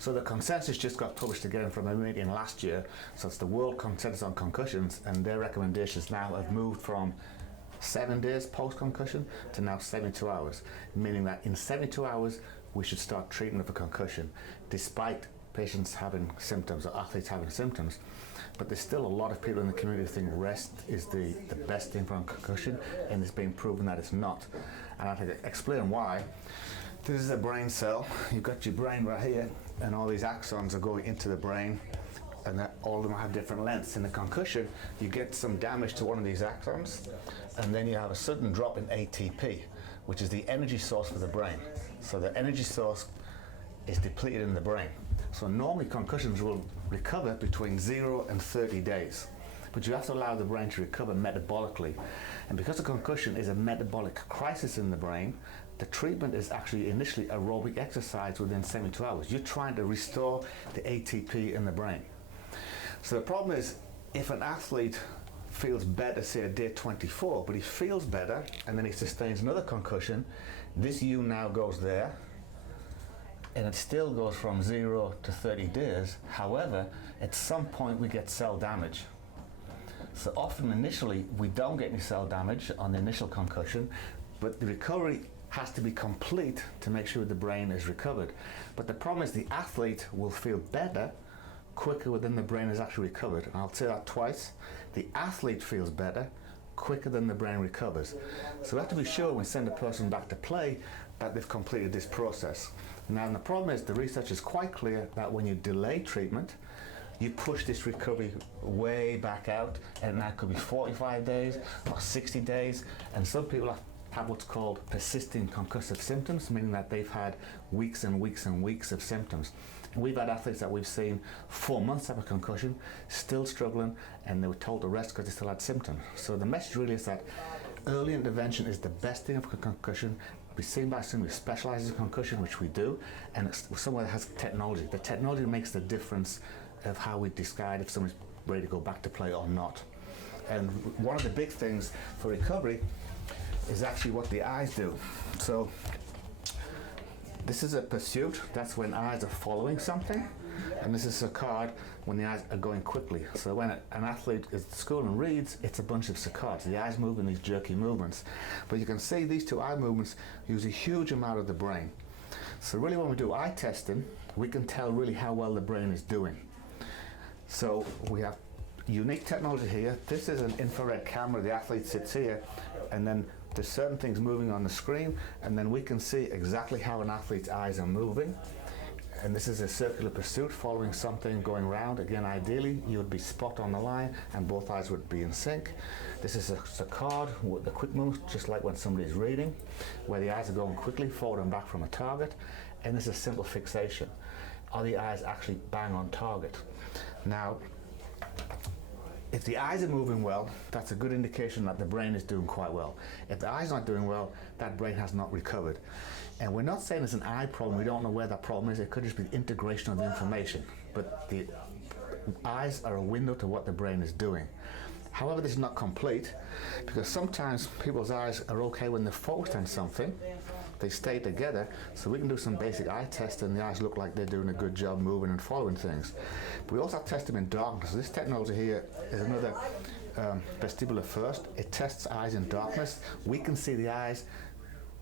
So the consensus just got published again from a meeting last year. So it's the World Consensus on Concussions, and their recommendations now have moved from 7 days post-concussion to now 72 hours, meaning that in 72 hours we should start treatment of a concussion, despite patients having symptoms or athletes having symptoms. But there's still a lot of people in the community who think rest is the best thing for a concussion, and it's been proven that it's not. And I'll explain why. This is a brain cell. You've got your brain right here, and all these axons are going into the brain, and all of them have different lengths. In the concussion, you get some damage to one of these axons, and then you have a sudden drop in ATP, which is the energy source for the brain. So the energy source is depleted in the brain. So normally concussions will recover between 0 and 30 days, but you have to allow the brain to recover metabolically. And because a concussion is a metabolic crisis in the brain, the treatment is actually initially aerobic exercise within 72 hours. You're trying to restore the ATP in the brain. So the problem is, if an athlete feels better, say at day 24, but he feels better and then he sustains another concussion, this U now goes there, and it still goes from 0 to 30 days. However, at some point we get cell damage. So often initially we don't get any cell damage on the initial concussion, but the recovery has to be complete to make sure the brain is recovered. But the problem is the athlete will feel better quicker than the brain is actually recovered. And I'll say that twice. The athlete feels better quicker than the brain recovers. So we have to be sure when we send a person back to play that they've completed this process. Now, the problem is the research is quite clear that when you delay treatment, you push this recovery way back out, and that could be 45 days or 60 days, and some people have what's called persisting concussive symptoms, meaning that they've had weeks and weeks and weeks of symptoms. And we've had athletes that we've seen 4 months after concussion, still struggling, and they were told to rest because they still had symptoms. So the message really is that early intervention is the best thing for concussion. Be seen by someone who specializes in concussion, which we do, and it's someone that has technology. The technology makes the difference of how we decide if someone's ready to go back to play or not. And one of the big things for recovery is actually what the eyes do. So this is a pursuit. That's when eyes are following something, and this is a saccade when the eyes are going quickly. So when an athlete is at school and reads, it's a bunch of saccades. The eyes move in these jerky movements. But you can see these two eye movements use a huge amount of the brain. So really when we do eye testing, we can tell really how well the brain is doing. So we have unique technology here. This is an infrared camera. The athlete sits here, and then there's certain things moving on the screen, and then we can see exactly how an athlete's eyes are moving. And this is a circular pursuit following something going round. Again, ideally you would be spot on the line and both eyes would be in sync. This is a saccade with the quick moves, just like when somebody's reading, where the eyes are going quickly forward and back from a target. And this is simple fixation. Are the eyes actually bang on target? Now, if the eyes are moving well, that's a good indication that the brain is doing quite well. If the eye's not doing well, that brain has not recovered. And we're not saying it's an eye problem, we don't know where that problem is, it could just be the integration of the information. But the eyes are a window to what the brain is doing. However, this is not complete, because sometimes people's eyes are okay when they're focused on something, they stay together, so we can do some basic eye tests and the eyes look like they're doing a good job moving and following things. But we also have to test them in darkness. This technology here is another vestibular first. It tests eyes in darkness. We can see the eyes,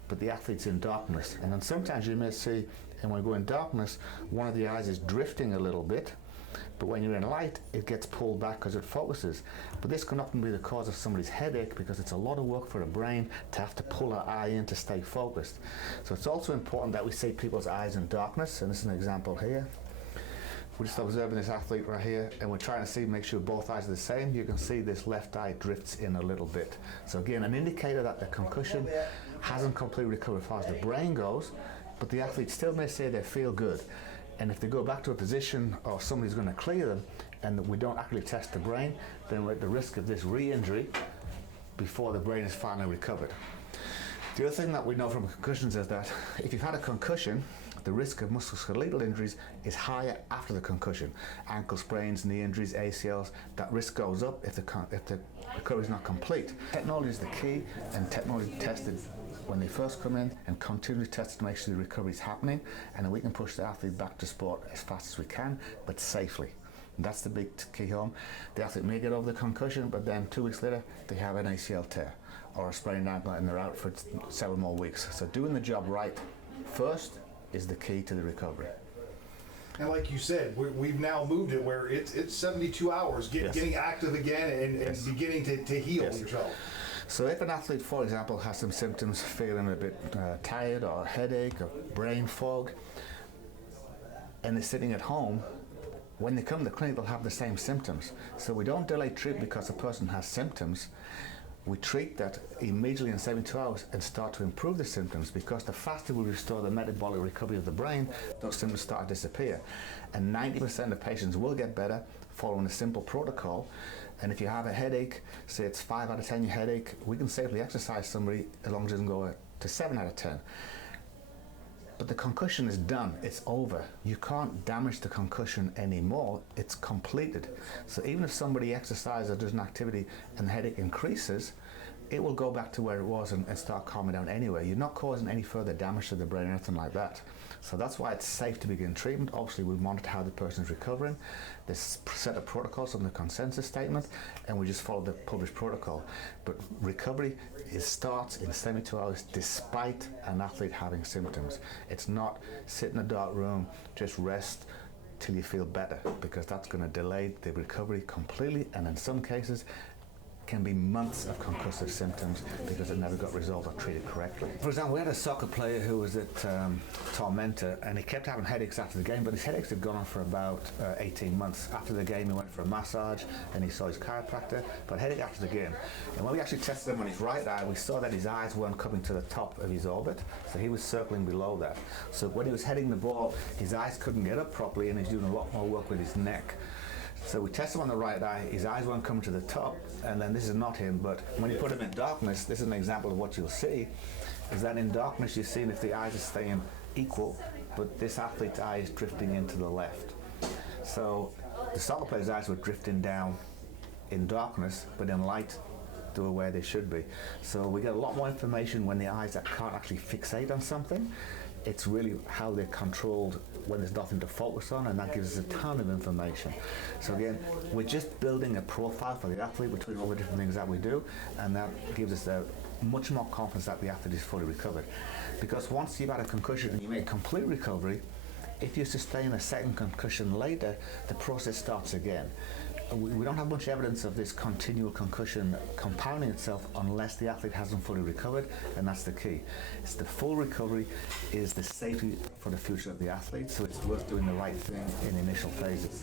but the athlete's in darkness. And then sometimes you may see, and when we go in darkness, one of the eyes is drifting a little bit, but when you're in light, it gets pulled back because it focuses. But this can often be the cause of somebody's headache, because it's a lot of work for the brain to have to pull our eye in to stay focused. So it's also important that we see people's eyes in darkness, and this is an example here. We're just observing this athlete right here, and we're trying to see, make sure both eyes are the same. You can see this left eye drifts in a little bit. So again, an indicator that the concussion hasn't completely recovered as far as the brain goes, but the athlete still may say they feel good. And if they go back to a position or somebody's going to clear them and we don't actually test the brain, then we're at the risk of this re-injury before the brain is finally recovered. The other thing that we know from concussions is that if you've had a concussion, the risk of musculoskeletal injuries is higher after the concussion. Ankle sprains, knee injuries, ACLs, that risk goes up if the recovery is not complete. Technology is the key, and technology tested when they first come in and continually test to make sure the recovery is happening, and then we can push the athlete back to sport as fast as we can, but safely. And that's the big key home. The athlete may get over the concussion, but then 2 weeks later they have an ACL tear or a sprained ankle and they're out for several more weeks. So doing the job right first is the key to the recovery. And like you said, we've now moved it where it's 72 hours, getting active again and beginning to heal yourself. So if an athlete, for example, has some symptoms, feeling a bit tired or headache or brain fog, and they're sitting at home, when they come to the clinic, they'll have the same symptoms. So we don't delay treatment because a person has symptoms. We treat that immediately in 72 hours and start to improve the symptoms, because the faster we restore the metabolic recovery of the brain, those symptoms start to disappear. And 90% of patients will get better following a simple protocol. And if you have a headache, say it's 5 out of 10 your headache, we can safely exercise somebody as long as it doesn't go to 7 out of 10. But the concussion is done, it's over. You can't damage the concussion anymore, it's completed. So even if somebody exercises or does an activity and the headache increases, it will go back to where it was and start calming down anyway. You're not causing any further damage to the brain or anything like that. So that's why it's safe to begin treatment. Obviously we monitor how the person is recovering. There's a set of protocols on the consensus statement, and we just follow the published protocol. But recovery starts in 72 hours despite an athlete having symptoms. It's not sit in a dark room, just rest till you feel better, because that's going to delay the recovery completely, and in some cases can be months of concussive symptoms because it never got resolved or treated correctly. For example, we had a soccer player who was at Tormenta, and he kept having headaches after the game, but his headaches had gone on for about 18 months. After the game he went for a massage and he saw his chiropractor, but headache after the game. And when we actually tested him on his right eye, we saw that his eyes weren't coming to the top of his orbit, so he was circling below that. So when he was heading the ball, his eyes couldn't get up properly, and he's doing a lot more work with his neck. So we tested him on the right eye, his eyes weren't coming to the top, and then this is not him, but when you put him in darkness, this is an example of what you'll see, is that in darkness you're seeing if the eyes are staying equal, but this athlete's eye is drifting into the left. So the soccer player's eyes were drifting down in darkness, but in light they were where they should be. So we get a lot more information when the eyes can't actually fixate on something. It's really how they're controlled when there's nothing to focus on, and that gives us a ton of information. So again, we're just building a profile for the athlete between all the different things that we do, and that gives us a much more confidence that the athlete is fully recovered. Because once you've had a concussion and you make complete recovery, if you sustain a second concussion later, the process starts again. We don't have much evidence of this continual concussion compounding itself unless the athlete hasn't fully recovered, and that's the key. It's the full recovery is the safety for the future of the athlete, so it's worth doing the right thing in the initial phases.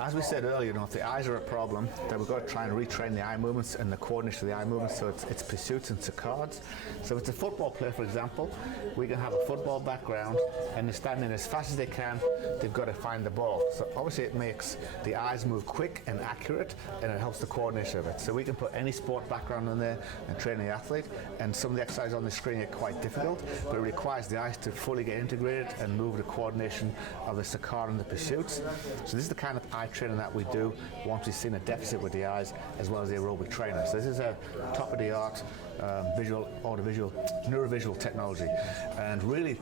As we said earlier, if the eyes are a problem, then we've got to try and retrain the eye movements and the coordination of the eye movements, so it's pursuits and saccades. So if it's a football player, for example, we can have a football background and they're standing as fast as they can, they've got to find the ball. So obviously it makes the eyes move quick and accurate, and it helps the coordination of it. So we can put any sport background in there and train the athlete, and some of the exercises on the screen are quite difficult, but it requires the eyes to fully get integrated and move the coordination of the saccade and the pursuits. So this is the kind of eye training that we do once we've seen a deficit with the eyes, as well as the aerobic trainer. So this is a top of the art visual, audiovisual, neurovisual technology, and really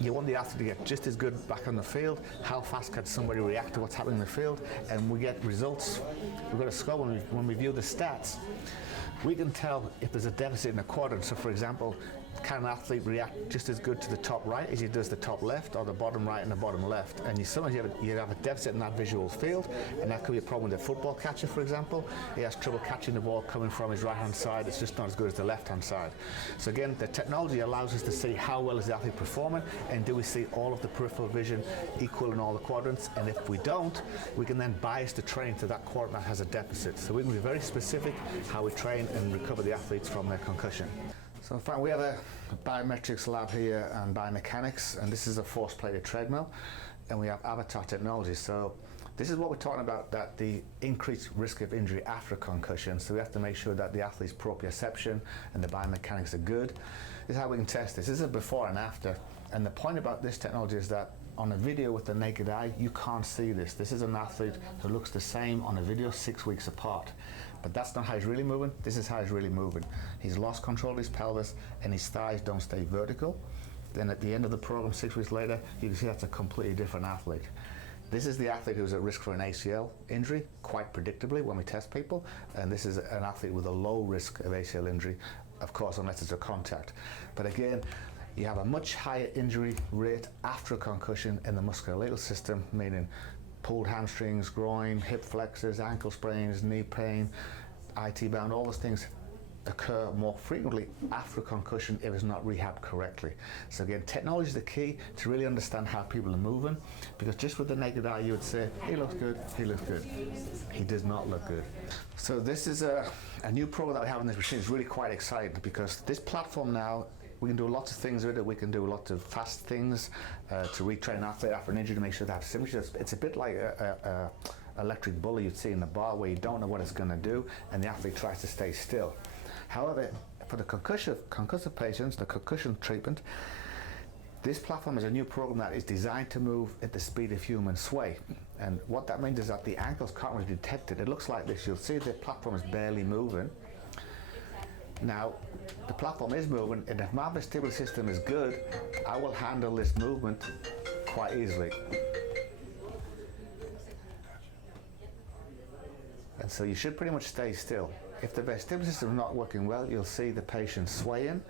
you want the athlete to get just as good back on the field. How fast can somebody react to what's happening in the field? And we get results. We've got a score when we view the stats. We can tell if there's a deficit in a quadrant. So for example, can an athlete react just as good to the top right as he does the top left, or the bottom right and the bottom left? And sometimes you have a deficit in that visual field, and that could be a problem with a football catcher, for example. He has trouble catching the ball coming from his right hand side. It's just not as good as the left hand side. So again, the technology allows us to see how well is the athlete performing, and do we see all of the peripheral vision equal in all the quadrants? And if we don't, we can then bias the training to that quadrant that has a deficit. So we can be very specific how we train and recover the athletes from their concussion. So in fact, we have a biometrics lab here and biomechanics, and this is a force-plated treadmill, and we have avatar technology. So this is what we're talking about, that the increased risk of injury after concussion. So we have to make sure that the athlete's proprioception and the biomechanics are good. This is how we can test this. This is a before and after, and the point about this technology is that on a video with the naked eye, you can't see this. This is an athlete who looks the same on a video 6 weeks apart. But that's not how he's really moving. This is how he's really moving. He's lost control of his pelvis and his thighs don't stay vertical. Then at the end of the program, 6 weeks later, you can see that's a completely different athlete. This is the athlete who's at risk for an ACL injury, quite predictably when we test people. And this is an athlete with a low risk of ACL injury, of course, unless it's a contact. But again, you have a much higher injury rate after a concussion in the musculoskeletal system, meaning pulled hamstrings, groin, hip flexors, ankle sprains, knee pain, IT bound, all those things occur more frequently after a concussion if it's not rehabbed correctly. So again, technology is the key to really understand how people are moving, because just with the naked eye you would say, he looks good, he looks good. He does not look good. So this is a new program that we have on this machine. It's really quite exciting because this platform now, we can do lots of things with it. We can do lots of fast things to retrain an athlete after an injury to make sure they have symmetry. It's a bit like a electric bully you'd see in the bar where you don't know what it's going to do and the athlete tries to stay still. However, for the concussive patients, the concussion treatment, this platform is a new program that is designed to move at the speed of human sway. And what that means is that the ankles can't really detect it. It looks like this. You'll see the platform is barely moving. Now, the platform is moving, and if my vestibular system is good, I will handle this movement quite easily. And so you should pretty much stay still. If the vestibular system is not working well, you'll see the patient swaying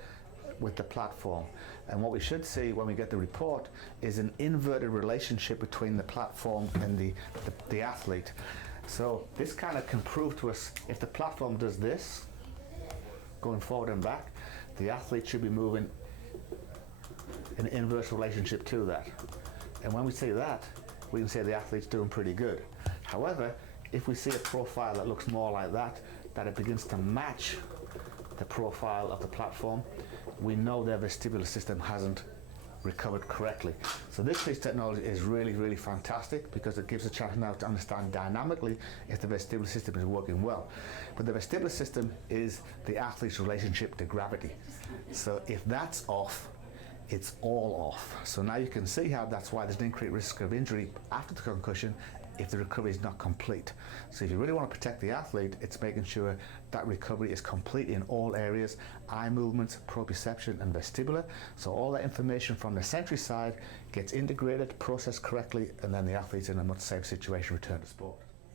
with the platform. And what we should see when we get the report is an inverted relationship between the platform and the athlete. So this kind of can prove to us if the platform does this, going forward and back, the athlete should be moving in an inverse relationship to that. And when we see that, we can say the athlete's doing pretty good. However, if we see a profile that looks more like that it begins to match the profile of the platform, we know their vestibular system hasn't recovered correctly. So this piece of technology is really, really fantastic because it gives a chance now to understand dynamically if the vestibular system is working well. But the vestibular system is the athlete's relationship to gravity. So if that's off, it's all off. So now you can see how that's why there's an increased risk of injury after the concussion if the recovery is not complete. So if you really want to protect the athlete, it's making sure that recovery is complete in all areas, eye movements, proprioception and vestibular. So all that information from the sensory side gets integrated, processed correctly, and then the athlete's in a much safer situation to return to sport.